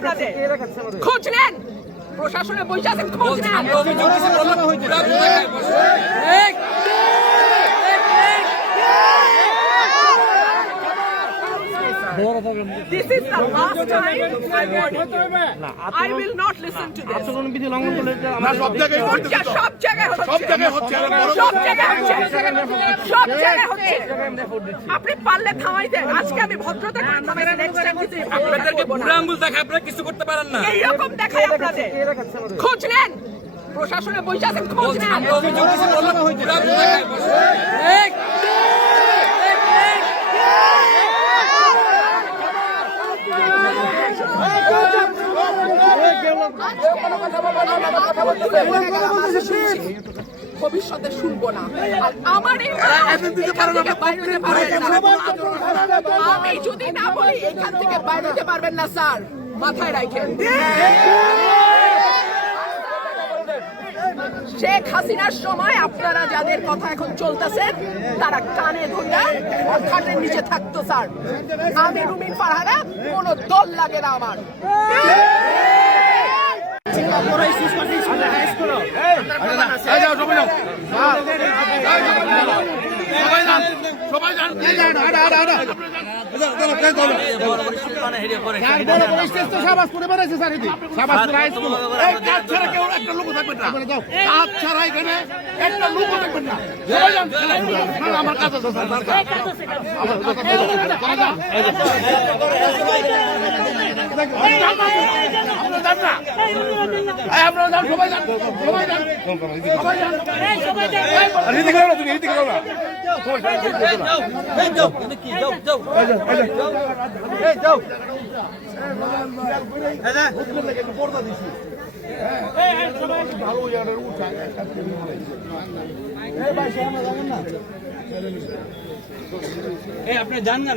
আপনাদের খোঁজ নেন, প্রশাসনে বসে আছেন, খোঁজ নেন। This is the last time I warn you. I will not listen to this. সব জায়গায় হচ্ছে, সব জায়গায় হচ্ছে। আপনি পারলে থামাই দেন। আজকে আমি ভদ্রতা করে থামাইছি, নেক্সট টাইম কিন্তু আপনাদেরকে বুড়া আঙ্গুল দেখায় আপনারা কিছু করতে পারেন না। এইরকম দেখায় আপনাদের। খোঁজ নেন, প্রশাসনে বসে আছেন, খোঁজ নেন। ভবিষ্যতে শুনবো না। আর আমার আমি যদি না বলি এখান থেকে বাইরে যেতে পারবেন না স্যার, মাথায় রাখেন। শেখ হাসিনার সময় আপনারা যাদের কথা এখন চলতেছেন তারা কানে ধরে খাটের নিচে থাকতো স্যার। আমি রুমিন ফারহানা, কোনো দল লাগে না আমার। আপনি জান না